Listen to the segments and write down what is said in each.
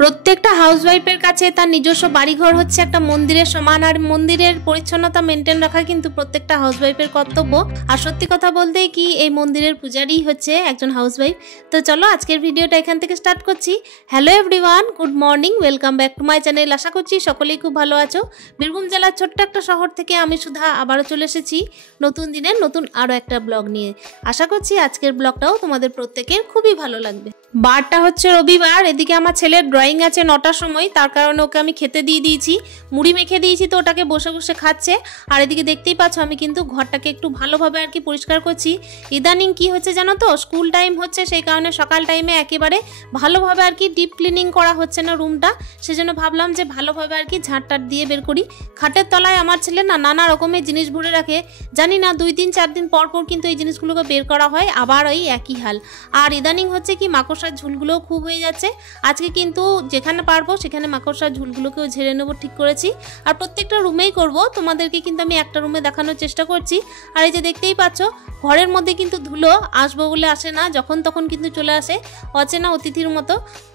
প্রত্যেকটা হাউসওয়াইফের কাছে তার নিজস্ব বাড়িঘর হচ্ছে একটা মন্দিরের সমান, আর মন্দিরের পরিচ্ছন্নতা মেনটেন রাখা কিন্তু প্রত্যেকটা হাউসওয়াইফের কর্তব্য। আর সত্যি কথা বলতে কি, এই মন্দিরের পূজারই হচ্ছে একজন হাউসওয়াইফ। তো চলো আজকের ভিডিওটা এখান থেকে স্টার্ট করছি। Hello everyone, good morning, welcome back to my channel. আশা করছি সকলেই খুব ভালো আছো। বীরভূম জেলার ছোট্ট একটা শহর থেকে আমি সুধা আবারও চলে এসেছি নতুন দিনের নতুন আরও একটা ব্লগ নিয়ে। আশা করছি আজকের ব্লগটাও তোমাদের প্রত্যেকের খুবই ভালো লাগবে। বারটা হচ্ছে রবিবার, এদিকে আমার ছেলের ড্রয়িং আছে 9টার সময়, তার কারণে ওকে আমি খেতে দিয়ে দিয়েছি, মুড়ি মেখে দিয়েছি, তো ওটাকে বসে বসে খাচ্ছে। আর এদিকে দেখতেই পাচ্ছ আমি কিন্তু ঘরটাকে একটু ভালোভাবে আর কি পরিষ্কার করছি। ইদানিং কি হচ্ছে জানো তো, স্কুল টাইম হচ্ছে, সেই কারণে সকাল টাইমে একেবারে ভালোভাবে আর কি ডিপ ক্লিনিং করা হচ্ছে না রুমটা, সেজন্য ভাবলাম যে ভালোভাবে আর কি ঝাঁটটাট দিয়ে বের করি। খাটের তলায় আমার ছেলে নানা রকমের জিনিস ভরে রাখে, জানি না 2-3-4 দিন পর পর কিন্তু এই জিনিসগুলোকে বের করা হয়, আবার ওই একই হাল। আর ইদানিং হচ্ছে কি মাকড়সার ঝুলগুলোও খুব হয়ে যাচ্ছে। আজকে কিন্তু যেখানে পারবো সেখানে মাকড়সার ঝুলগুলোকেও ঝেড়ে নেবো ঠিক করেছি। আর প্রত্যেকটা রুমেই করব, তোমাদেরকে কিন্তু আমি একটা রুমে দেখানোর চেষ্টা করছি। আর এই যে দেখতেই পাচ্ছ ঘরের মধ্যে কিন্তু ধুলো আসবো বলে আসে না, যখন তখন কিন্তু চলে আসে অচেনা অতিথির মতো।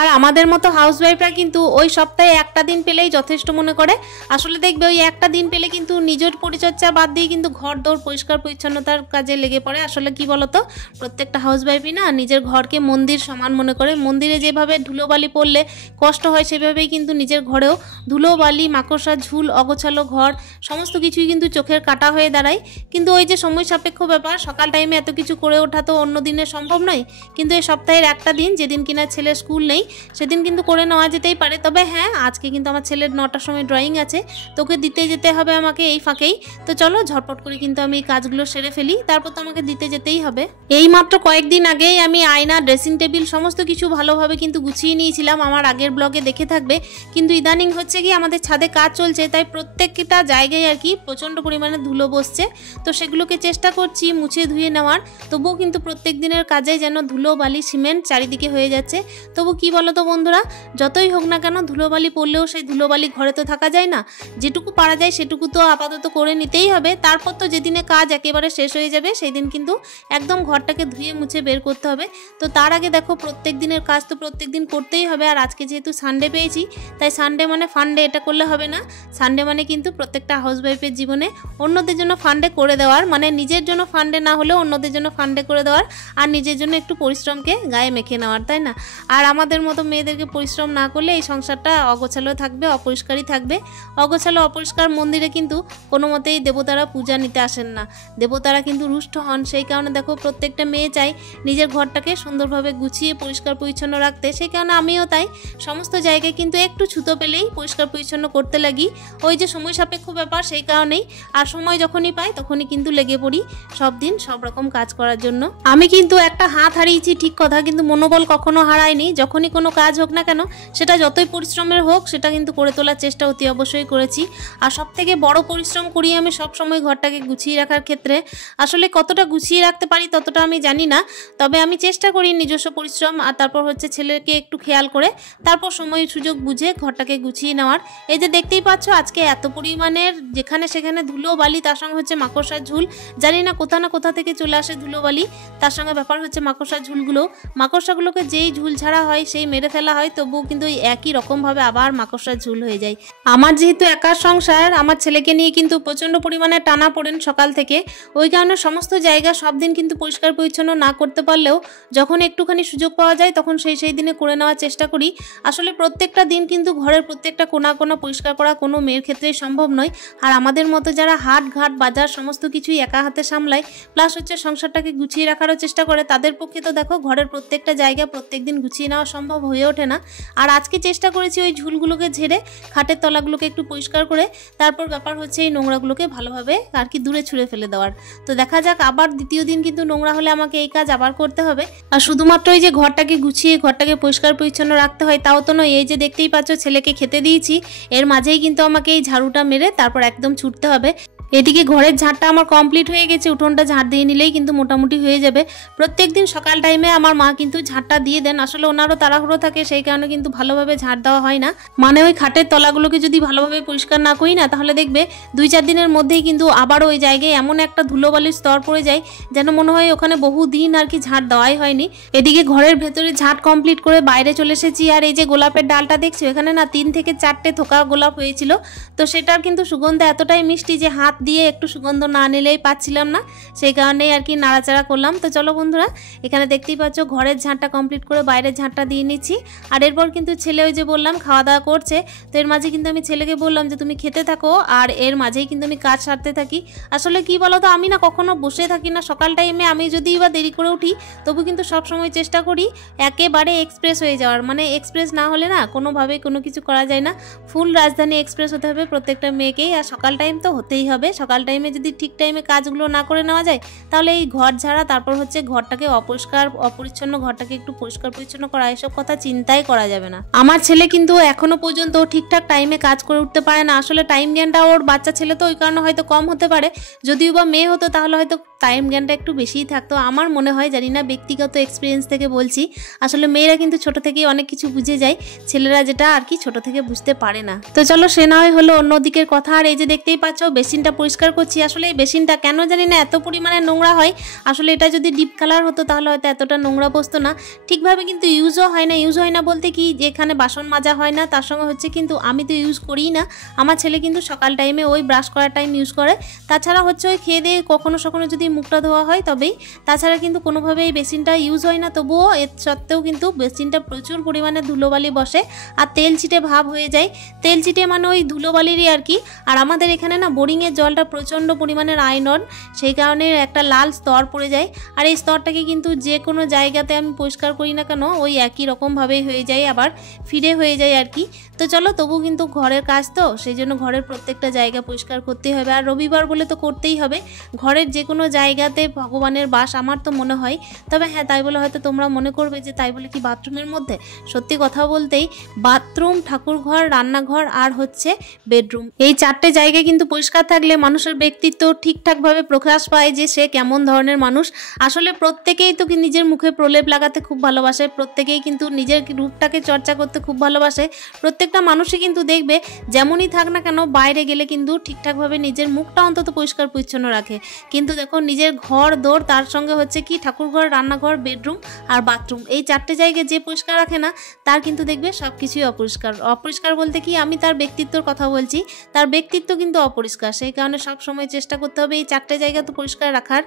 আর আমাদের মতো হাউসওয়াইফরা কিন্তু ওই সপ্তাহে একটা দিন পেলেই যথেষ্ট মনে করে। আসলে দেখবে ওই একটা দিন পেলে কিন্তু নিজের পরিচর্যা বাদ দিয়ে কিন্তু ঘর দৌড় পরিষ্কার পরিচ্ছন্নতার কাজে লেগে পড়ে। আসলে কি বলতো, প্রত্যেকটা হাউসওয়াইফই না নিজের ঘরকে মন্দির সমান মনে করে। মন্দিরে যেভাবে ধুলোবালি পড়লে কষ্ট হয়, সেভাবেই কিন্তু নিজের ঘরেও ধুলোবালি, মাকড়সার ঝুল, অগোছালো ঘর সমস্ত কিছুই কিন্তু চোখের কাটা হয়ে দাঁড়ায়। কিন্তু ওই যে সময় সাপেক্ষ ব্যাপার, সকাল টাইমে এত কিছু করে ওঠা তো অন্য দিনে সম্ভব নয়, কিন্তু এই সপ্তাহের একটা দিন যেদিন কিনা ছেলের স্কুল নেই সেদিন কিন্তু করে নেওয়া যেতেই পারে। তবে হ্যাঁ, আজকে কিন্তু আমার ছেলের 9টার সময় ড্রয়িং আছে, তোকে দিতে যেতে হবে আমাকে এই ফাঁকেই। তো চলো ঝটপট করে কিন্তু আমি এই কাজগুলো সেরে ফেলি, তারপর তো আমাকে দিতে যেতেই হবে। এই মাত্র কয়েকদিন আগেই আমি আয়না, ড্রেসিং টেবিল সমস্ত কিছু ভালোভাবে কিন্তু গুছিয়ে নিয়েছিলাম, আমার আগের ব্লগে দেখে থাকবে। কিন্তু ইদানিং হচ্ছে কি আমাদের ছাদে কাজ চলছে, তাই প্রত্যেকটা জায়গায় আর কি প্রচণ্ড পরিমাণে ধুলো বসছে। তো সেগুলোকে চেষ্টা করছি মুছে ধুয়ে নেওয়ার, তবুও কিন্তু প্রত্যেক দিনের কাজে যেন ধুলো বালি সিমেন্ট চারিদিকে হয়ে যাচ্ছে। তবু কি বলো তো বন্ধুরা, যতই হোক না কেন ধুলোবালি পড়লেও সেই ধুলোবালি ঘরে তো থাকা যায় না, যেটুকু পারা যায় সেটুকু তো আপাতত করে নিতেই হবে। তারপর তো যেদিনে কাজ একেবারে শেষ হয়ে যাবে সেই দিন কিন্তু একদম ঘরটাকে ধুয়ে মুছে বের করতে হবে। তো তার আগে দেখো প্রত্যেক দিনের কাজ তো প্রত্যেক দিন করতেই হবে। আর আজকে যেহেতু সানডে পেয়েছি, তাই সানডে মানে ফান্ডে এটা করলে হবে না। সানডে মানে কিন্তু প্রত্যেকটা হাউসওয়াইফের জীবনে অন্যদের জন্য ফান্ডে করে দেওয়ার, মানে নিজের জন্য ফান্ডে না হলেও অন্যদের জন্য ফান্ডে করে দেওয়ার, আর নিজের জন্য একটু পরিশ্রমকে গায়ে মেখে নেওয়ার, তাই না? আর আমাদের মতো মেয়েদেরকে পরিশ্রম না করলে এই সংসারটা অগোছালো থাকবে, অপরিষ্কারই থাকবে। অগোছালো অপরিষ্কার মন্দিরে কিন্তু কোনো মতেই দেবতারা পূজা নিতে আসেন না, দেবতারা কিন্তু রুষ্ট হন। সেই কারণে দেখো প্রত্যেকটা মেয়ে চাই নিজের ঘরটাকে সুন্দরভাবে গুছিয়ে পরিষ্কার পরিচ্ছন্ন রাখতে। সেই কারণে আমিও তাই সমস্ত জায়গায় কিন্তু একটু ছুতো পেলেই পরিষ্কার পরিচ্ছন্ন করতে লাগি। ওই যে সময় সাপেক্ষ ব্যাপার, সেই কারণেই। আর সময় যখনই পাই তখনই কিন্তু লেগে পড়ি সব দিন সব রকম কাজ করার জন্য। আমি কিন্তু একটা হাত হারিয়েছি ঠিক কথা, কিন্তু মনোবল কখনো হারাইনি। যখনই কোনো কাজ হোক না কেন, সেটা যতই পরিশ্রমের হোক, সেটা কিন্তু করে তোলার চেষ্টা অতি অবশ্যই করেছি। আর সব থেকে বড় পরিশ্রম করি আমি সব সময় ঘরটাকে গুছিয়ে রাখার ক্ষেত্রে। আসলে কতটা গুছিয়ে রাখতে পারি ততটা আমি জানি না, তবে আমি চেষ্টা করি নিজস্ব পরিশ্রম আর তারপর হচ্ছে ছেলেকে একটু খেয়াল করে তারপর সময় সুযোগ বুঝে ঘরটাকে গুছিয়ে নেওয়ার। এই যে দেখতেই পাচ্ছ আজকে এত পরিমাণের যেখানে সেখানে ধুলো বালি, তার সঙ্গে হচ্ছে মাকড়সার ঝুল। জানি না কোথা থেকে চলে আসে ধুলো বালি, তার সঙ্গে ব্যাপার হচ্ছে মাকড়সার ঝুলগুলো। মাকড়সাগুলোকে যেই ঝুল ছাড়া হয় সেই মেরে ফেলা হয়, তবুও কিন্তু ওই একই রকমভাবে আবার মাকড়সার ঝুল হয়ে যায়। আমার যেহেতু একার সংসার, আমার ছেলেকে নিয়ে কিন্তু প্রচণ্ড পরিমাণে টানা পড়েন সকাল থেকে। ওই কারণে সমস্ত জায়গা সব দিন কিন্তু পরিষ্কার পরিচ্ছন্ন না করতে পারলেও যখন একটুখানি সুযোগ পাওয়া যায় তখন সেই দিনে করে নেওয়ার চেষ্টা করি। আসলে প্রত্যেকটা দিন কিন্তু ঘরের প্রত্যেকটা কোনা পরিষ্কার করা কোনো মেয়ের ক্ষেত্রেই সম্ভব নয়। আর আমাদের মতো যারা হাট ঘাট বাজার সমস্ত কিছুই একা হাতে সামলায়, প্লাস হচ্ছে সংসারটাকে গুছিয়ে রাখারও চেষ্টা করে, তাদের পক্ষে তো দেখো ঘরের প্রত্যেকটা জায়গা প্রত্যেক দিন গুছিয়ে নেওয়া সম্ভব হয়ে ওঠে না। আর আজকে চেষ্টা করেছি ওই ঝুলগুলোকে ঝেড়ে খাটের তলাগুলোকে একটু পরিষ্কার করে তারপর ব্যাপার হচ্ছে এই নোংরাগুলোকে ভালোভাবে আর কি দূরে ছুঁড়ে ফেলে দেওয়ার। তো দেখা যাক, আবার দ্বিতীয় দিন কিন্তু নোংরা হলে আমাকে এই কাজ আবার করতে হবে। আর শুধুমাত্র এই যে ঘরটাকে গুছিয়ে ঘরটাকে পরিষ্কার পরিচ্ছন্ন রাখতে হয় তাও তো নয়। এই যে দেখতেই পাচ্ছ ছেলেকে খেতে দিয়েছি, এর মাঝেই কিন্তু আমাকে এই ঝাড়ুটা মেরে তারপর একদম ছুটতে হবে। এদিকে ঘরের ঝাড়টা আমার কমপ্লিট হয়ে গেছে, উঠোনটা ঝাড় দিয়ে নিলেই কিন্তু মোটামুটি হয়ে যাবে। প্রত্যেকদিন সকাল টাইমে আমার মা কিন্তু ঝাড়টা দিয়ে দেন, আসলে ওনারও তাড়াহুড়ো থাকে, সেই কারণে কিন্তু ভালোভাবে ঝাড় দেওয়া হয় না। মানে ওই খাটের তলাগুলোকে যদি ভালোভাবে পরিষ্কার না করি না, তাহলে দেখবে 2-4 দিনের মধ্যেই কিন্তু আবারও ওই জায়গায় এমন একটা ধুলোবালির স্তর পড়ে যায় যেন মনে হয় ওখানে বহুদিন আর কি ঝাড় দেওয়াই হয়নি। এদিকে ঘরের ভেতরে ঝাড় কমপ্লিট করে বাইরে চলে এসেছি। আর এই যে গোলাপের ডালটা দেখছো, এখানে না 3 থেকে 4টে থোকা গোলাপ হয়েছিল, তো সেটার কিন্তু সুগন্ধ এতটাই মিষ্টি যে হাত দিয়ে একটু সুগন্ধ না নিলেই পাচ্ছিলাম না, সেই কারণেই আর কি নাড়াচাড়া করলাম। তো চলো বন্ধুরা, এখানে দেখতেই পাচ্ছ ঘরের ঝাড়টা কমপ্লিট করে বাইরের ঝাড়টা দিয়ে নিচ্ছি। আর এরপর কিন্তু ছেলে ওই যে বললাম খাওয়া দাওয়া করছে, তো এর মাঝে কিন্তু আমি ছেলেকে বললাম যে তুমি খেতে থাকো আর এর মাঝেই কিন্তু আমি কাজ সারতে থাকি। আসলে কি বলো তো, আমি না কখনো বসে থাকি না সকাল টাইমে, আমি যদি বা দেরি করে উঠি তবু কিন্তু সবসময় চেষ্টা করি একেবারে এক্সপ্রেস হয়ে যাওয়ার, মানে এক্সপ্রেস না হলে না কোনোভাবে কোনো কিছু করা যায় না। ফুল রাজধানী এক্সপ্রেস হতে হবে প্রত্যেকটা মেয়েকেই, আর সকাল টাইম তো হতেই হবে। সকাল টাইমে যদি ঠিক টাইমে কাজগুলো না করে নেওয়া যায় তাহলে এই ঘর ঝাড়া, তারপর হচ্ছে ঘরটাকে অপরিষ্কার অপরিচ্ছন্ন, ঘরটাকে একটু পরিষ্কার পরিচ্ছন্ন করা, এসব কথা চিন্তাই করা যাবে না। আমার ছেলে কিন্তু এখনো পর্যন্ত ঠিকঠাক টাইমে কাজ করে উঠতে পারে না। আসলে টাইম জ্ঞানটা ওর বাচ্চা ছেলে তো ওই কারণে হয়তো কম হতে পারে, যদিও বা মেয়ে হতো তাহলে হয়তো টাইম জ্ঞানটা একটু বেশিই থাকতো আমার মনে হয়, জানি না, ব্যক্তিগত এক্সপিরিয়েন্স থেকে বলছি। আসলে মেয়েরা কিন্তু ছোট থেকেই অনেক কিছু বুঝে যায়, ছেলেরা যেটা আর কি ছোট থেকে বুঝতে পারে না। তো চলো সে না হয় হলো অন্য দিকের কথা। আর এই যে দেখতেই পাচ্ছ বেসিনটা পরিষ্কার করছি। আসলে এই বেসিনটা কেন জানি না এত পরিমাণে নোংরা হয়, আসলে এটা যদি ডিপ কালার হতো তাহলে হয়তো এতটা নোংরা বসতো না। ঠিকভাবে কিন্তু ইউজও হয় না। ইউজ হয় না বলতে কি, যেখানে বাসন মাজা হয় না তার সঙ্গে হচ্ছে কিন্তু আমি তো ইউজ করিই না। আমার ছেলে কিন্তু সকাল টাইমে ওই ব্রাশ করার টাইম ইউজ করে, তাছাড়া হচ্ছে ওই খেয়ে দিয়ে কখনো সখনো যদি মুখটা ধোয়া হয় তবেই, তাছাড়া কিন্তু কোনোভাবে এই বেসিনটা ইউজ হয় না। তবুও এর সত্ত্বেও কিন্তু বেসিনটা প্রচুর পরিমাণে ধুলোবালি বসে আর তেল চিটে ভাব হয়ে যায়। তেল চিটে মানে ওই ধুলোবালিরই আর কি। আর আমাদের এখানে না বোরিংয়ের জলটা প্রচণ্ড পরিমাণের আয়রন, সেই কারণে একটা লাল স্তর পড়ে যায়। আর এই স্তরটাকে কিন্তু যে কোনো জায়গাতে আমি পরিষ্কার করি না কেন ওই একই রকমভাবেই হয়ে যায়, আবার ফিরে হয়ে যায় আর কি। তো চলো, তবু কিন্তু ঘরের কাজ তো, সেই জন্য ঘরের প্রত্যেকটা জায়গা পরিষ্কার করতেই হবে। আর রবিবার বলে তো করতেই হবে। ঘরের যে কোনো জায়গাতে ভগবানের বাস আমার তো মনে হয়। তবে হ্যাঁ, তাই বলে হয়তো তোমরা মনে করবে যে তাই বলে কি বাথরুমের মধ্যে, সত্যি কথা বলতেই বাথরুম, ঠাকুরঘর, রান্নাঘর আর হচ্ছে বেডরুম, এই 4টে জায়গায় কিন্তু পরিষ্কার থাকলে মানুষের ব্যক্তিত্ব ঠিকঠাকভাবে প্রকাশ পায় যে সে কেমন ধরনের মানুষ। আসলে প্রত্যেকেই তো নিজের মুখে প্রলেপ লাগাতে খুব ভালোবাসে, প্রত্যেকেই কিন্তু নিজের রূপটাকে চর্চা করতে খুব ভালোবাসে। প্রত্যেকটা মানুষই কিন্তু দেখবে যেমনই থাক না কেন বাইরে গেলে কিন্তু ঠিকঠাকভাবে নিজের মুখটা অন্তত পরিষ্কার পরিচ্ছন্ন রাখে। কিন্তু দেখো নিজের ঘর দৌড়, তার সঙ্গে হচ্ছে কি ঠাকুরঘর, রান্নাঘর, বেডরুম আর বাথরুম, এই 4টে জায়গায় যে পরিষ্কার রাখে না তার কিন্তু দেখবে সব কিছুই অপরিষ্কার। অপরিষ্কার বলতে কি, আমি তার ব্যক্তিত্বর কথা বলছি, তার ব্যক্তিত্ব কিন্তু অপরিষ্কার। সেই কারণে সব সময় চেষ্টা করতে হবে এই 4টে জায়গা তো পরিষ্কার রাখার।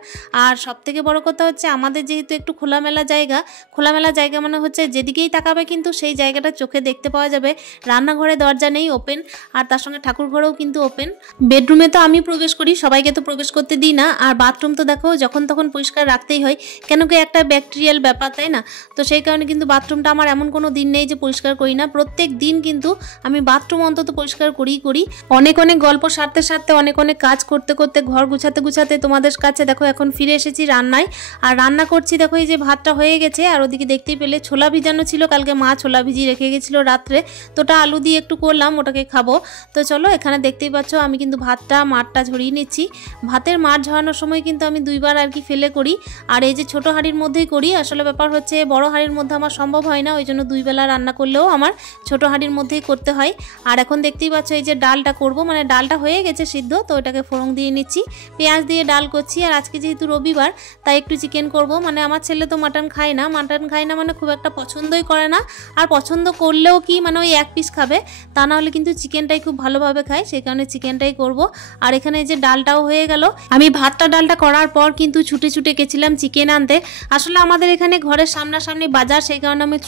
আর সব থেকে বড় কথা হচ্ছে আমাদের যেহেতু একটু খোলামেলা জায়গা মানে হচ্ছে যেদিকেই তাকাবে কিন্তু সেই জায়গাটা চোখে দেখতে পাওয়া যাবে। রান্নাঘরে দরজা নেই, ওপেন, আর তার সঙ্গে ঠাকুরঘরেও কিন্তু ওপেন। বেডরুমে তো আমি প্রবেশ করি, সবাইকে তো প্রবেশ করতে দিই না। আর বাথরুম তো দেখো যখন তখন পরিষ্কার রাখতেই হয়, কেন কি একটা ব্যাকটেরিয়াল ব্যাপার, তাই না? তো সেই কারণে কিন্তু বাথরুমটা আমার এমন কোনো দিন নেই যে পরিষ্কার করি না। প্রত্যেক দিন কিন্তু আমি বাথরুম অন্তত পরিষ্কার করি। অনেক গল্প সারতে অনেক কাজ করতে ঘর গুছাতে তোমাদের কাছে দেখো এখন ফিরে এসেছি রান্নায়। আর রান্না করছি, দেখো এই যে ভাতটা হয়ে গেছে। আর ওদিকে দেখতেই পেলে ছোলা ভিজানো ছিল, কালকে মা ছোলা ভিজিয়ে রেখে গেছিলো রাত্রে, তো ওটা আলু দিয়ে একটু করলাম, ওটাকে খাবো। তো চলো, এখানে দেখতেই পাচ্ছ আমি কিন্তু মাঠটা ঝরিয়ে নিচ্ছি। ভাতের মাঠ ঝরানোর সময় কিন্তু আমি 2বার আর কি ফেলে করি। আর এই যে ছোট হাঁড়ির মধ্যেই করি। আসলে ব্যাপার হচ্ছে বড় হাঁড়ির মধ্যে আমার সম্ভব হয় না, ওই জন্য 2 বেলা রান্না করলেও আমার ছোট হাঁড়ির মধ্যেই করতে হয়। আর এখন দেখতেই পাচ্ছ এই যে ডালটা করব, মানে ডালটা হয়ে গেছে সিদ্ধ, তো ওটাকে ফোড়ন দিয়ে নিচ্ছি, পেঁয়াজ দিয়ে ডাল করছি। আর আজকে যেহেতু রবিবার তাই একটু চিকেন করব। মানে আমার ছেলে তো মাটন খায় না মানে খুব একটা পছন্দই করে না। আর পছন্দ করলেও কি মানে ওই 1 পিস খাবে, তা না হলে কিন্তু চিকেনটাই খুব ভালোভাবে খায়, সেই কারণে চিকেনটাই করব। আর এখানে যে ডালটাও হয়ে গেল। আমি ডালটা করার পর কিন্তু ছুটে গেছিলাম চিকেন আনতে। আসলে আমাদের এখানে ঘরের সামনাসামনি বাজার, সেই কারণে আমার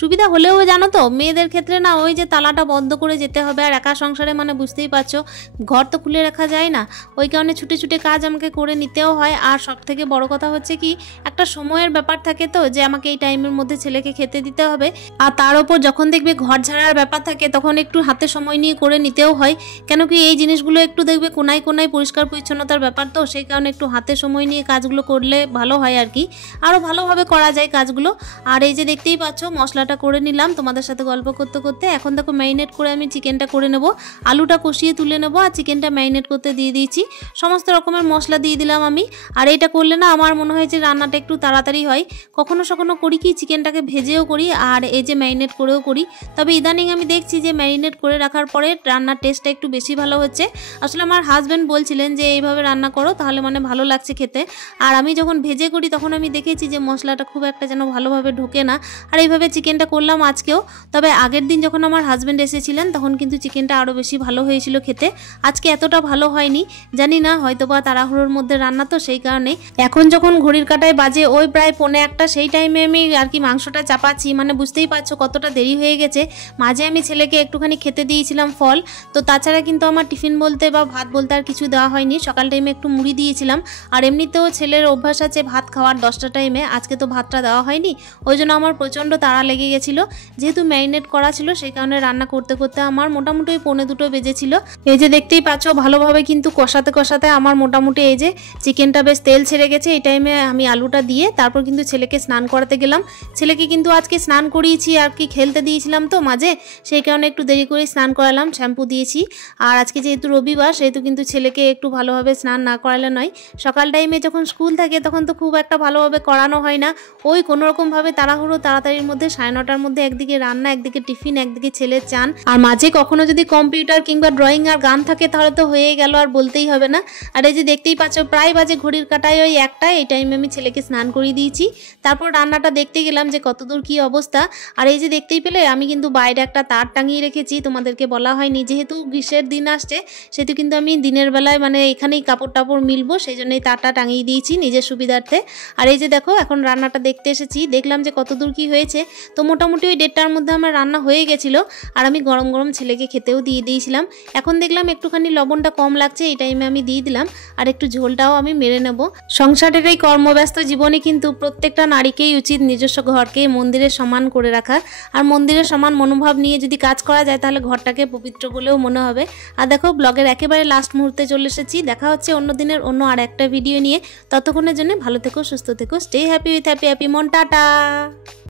সুবিধা হলেও জানো তো মেয়েদের ক্ষেত্রে না ওই যে তালাটা বন্ধ করে যেতে হবে। আর একা সংসারে মানে বুঝতেই পারছো ঘর তো খুলে রাখা যায় না, ওই কারণে ছুটে কাজ আমাকে করে নিতেও হয়। আর সব থেকে বড় কথা হচ্ছে কি, একটা সময়ের ব্যাপার থাকে তো যে আমাকে এই টাইমের মধ্যে ছেলেকে খেতে দিতে হবে। আর তার উপর যখন দেখবে ঘর ঝাড়ার ব্যাপার থাকে তখন একটু হাতে সময় নিয়ে করে নিতেও হয়, কেন কি এই জিনিসগুলো একটু দেখবে কোনায় পরিষ্কার পরিচ্ছন্নতার ব্যাপার তো, সেই কারণে একটু হাতে সময় নিয়ে কাজগুলো করলে ভালো হয় আর কি, আরও ভালোভাবে করা যায় কাজগুলো। আর এই যে দেখতেই পাচ্ছ মশলাটা করে নিলাম তোমাদের সাথে গল্প করতে। এখন দেখো ম্যারিনেট করে আমি চিকেনটা করে নেব, আলুটা কষিয়ে তুলে নেব আর চিকেনটা চিকেনটা ম্যারিনেট করতে দিয়ে দিয়েছি, সমস্ত রকমের মশলা দিয়ে দিলাম আমি। আর এটা করলে না আমার মনে হয় যে রান্নাটা একটু তাড়াতাড়ি হয়। কখনো সখনো করি কি চিকেনটাকে ভেজেও করি আর এই যে ম্যারিনেট করেও করি, তবে ইদানিং আমি দেখছি যে ম্যারিনেট করে রাখার পরে রান্নার টেস্টটা একটু বেশি ভালো হচ্ছে। আসলে আমার হাজব্যান্ড বলছিলেন যে এইভাবে রান্না করো তাহলে মানে ভালো লাগছে খেতে। আর আমি যখন ভেজে করি তখন আমি দেখেছি যে মশলাটা খুব একটা যেন ভালোভাবে ঢোকে না। আর এইভাবে চিকেনটা করলাম আজকেও। তবে আগের দিন যখন আমার হাজব্যান্ড এসেছিলেন তখন কিন্তু চিকেনটা আরও বেশি ভালো হয়েছিল খেতে। আজকে এতটা ভালো হয়নি, জানি না হয়তোবা তাড়াহুড়োর মধ্যে রান্না তো সেই কারণে। এখন যখন ঘড়ির কাঁটায় বাজে ওই প্রায় 1:45, সেই টাইমে আমি আর কি মাংসটা চাপাচ্ছি, মানে বুঝতেই পারছো কতটা দেরি হয়ে গেছে। মাঝে আমি ছেলেকে একটুখানি খেতে দিয়েছিলাম ফল, তো তাছাড়া কিন্তু আমার টিফিন বলতে বা ভাত বলতে আর কিছু দেওয়া হয়নি। সকাল টাইমে একটু মুড়ি দিয়েছিলাম, আর এমনিতেও ছেলের অভ্যাস আছে ভাত খাওয়ার 10টা টাইমে, আজকে তো ভাতটা দেওয়া হয়নি, ওই জন্য আমার প্রচণ্ড তাড়া লেগে গেছিলো। যেহেতু ম্যারিনেট করা ছিল সেই কারণে রান্না করতে করতে আমার মোটামুটি 1:45 বেজেছিল। এই যে দেখতেই পাচ্ছ ভালোভাবে কিন্তু কষাতে কষাতে আমার মোটামুটি এই যে চিকেনটা বেশ তেল ছেড়ে গেছে। এই টাইমে আমি আলুটা দিয়ে তারপর কিন্তু ছেলেকে স্নান করাতে গেলাম। ছেলেকে কিন্তু আজকে স্নান করিয়েছি আর কি খেলতে দিয়েছিলাম তো মাঝে, সেই কারণে একটু দেরি করে স্নান করালাম, শ্যাম্পু দিয়েছি। আর আজকে যেহেতু রবিবার সেহেতু কিন্তু ছেলেকে একটু ভালোভাবে স্নান না করালে নয়। সকাল টাইমে যখন স্কুল থাকে তখন তো খুব একটা ভালোভাবে করানো হয় না, ওই কোনোরকমভাবে তাড়াতাড়ির মধ্যে 9:30টার মধ্যে একদিকে রান্না, একদিকে টিফিন, একদিকে ছেলের চান। আর মাঝে কখনো যদি কম্পিউটার কিংবা ড্রয়িং আর গান থাকে তাহলে তো হয়ে গেল, আর বলতেই হবে না। আর এই যে দেখতেই পাচ্ছ প্রায় বাজে ঘড়ির কাঁটায় ওই 1টা, এই টাইমে আমি ছেলেকে স্নান করিয়ে দিয়েছি। তারপর রান্নাটা দেখতে গেলাম যে কতদূর কি অবস্থা। আর এই যে দেখতেই পেলে আমি কিন্তু বাইরে একটা তার টাঙিয়ে রেখেছি, তোমাদেরকে বলা হয়নি, যেহেতু গ্রীষ্মের দিন আসছে সেহেতু কিন্তু আমি দিনের বেলায় মানে এখানেই কাপড় টাপড় মিলবো, সেই জন্যই তারটা টাঙিয়ে দিয়েছি নিজের সুবিধার্থে। আর এই যে দেখো এখন রান্নাটা দেখতে এসেছি, দেখলাম যে কতদূর কি হয়েছে। তো মোটামুটি ওই 1:30টার মধ্যে আমার রান্না হয়ে গেছিলো, আর আমি গরম গরম ছেলেকে খেতেও দিয়ে দিয়েছিলাম। এখন দেখলাম একটুখানি লবণটা কম লাগছে, এই টাইমে আমি দিয়ে দিলাম, আর একটু ঝোলটাও আমি মেরে নেব। সংসারের এই কর্মব্যস্ত জীবনে কিন্তু প্রত্যেকটা নারীকেই উচিত নিজস্ব ঘরকে মন্দিরের সমান করে রাখা। আর মন্দিরের সমান মনোভাব নিয়ে যদি কাজ করা যায় তাহলে ঘরটাকে পবিত্র বলেও মনে হবে। আর দেখো ব্লগের একেবারে লাস্ট মুহূর্তে চলে এসেছি, দেখা হচ্ছে অন্য দিনের অন্য আর একটা ভিডিও নিয়ে। ততক্ষণের জন্য ভালো থেকো, সুস্থ থেকো, স্টে হ্যাপি উইথ হ্যাপি মন, টাটা।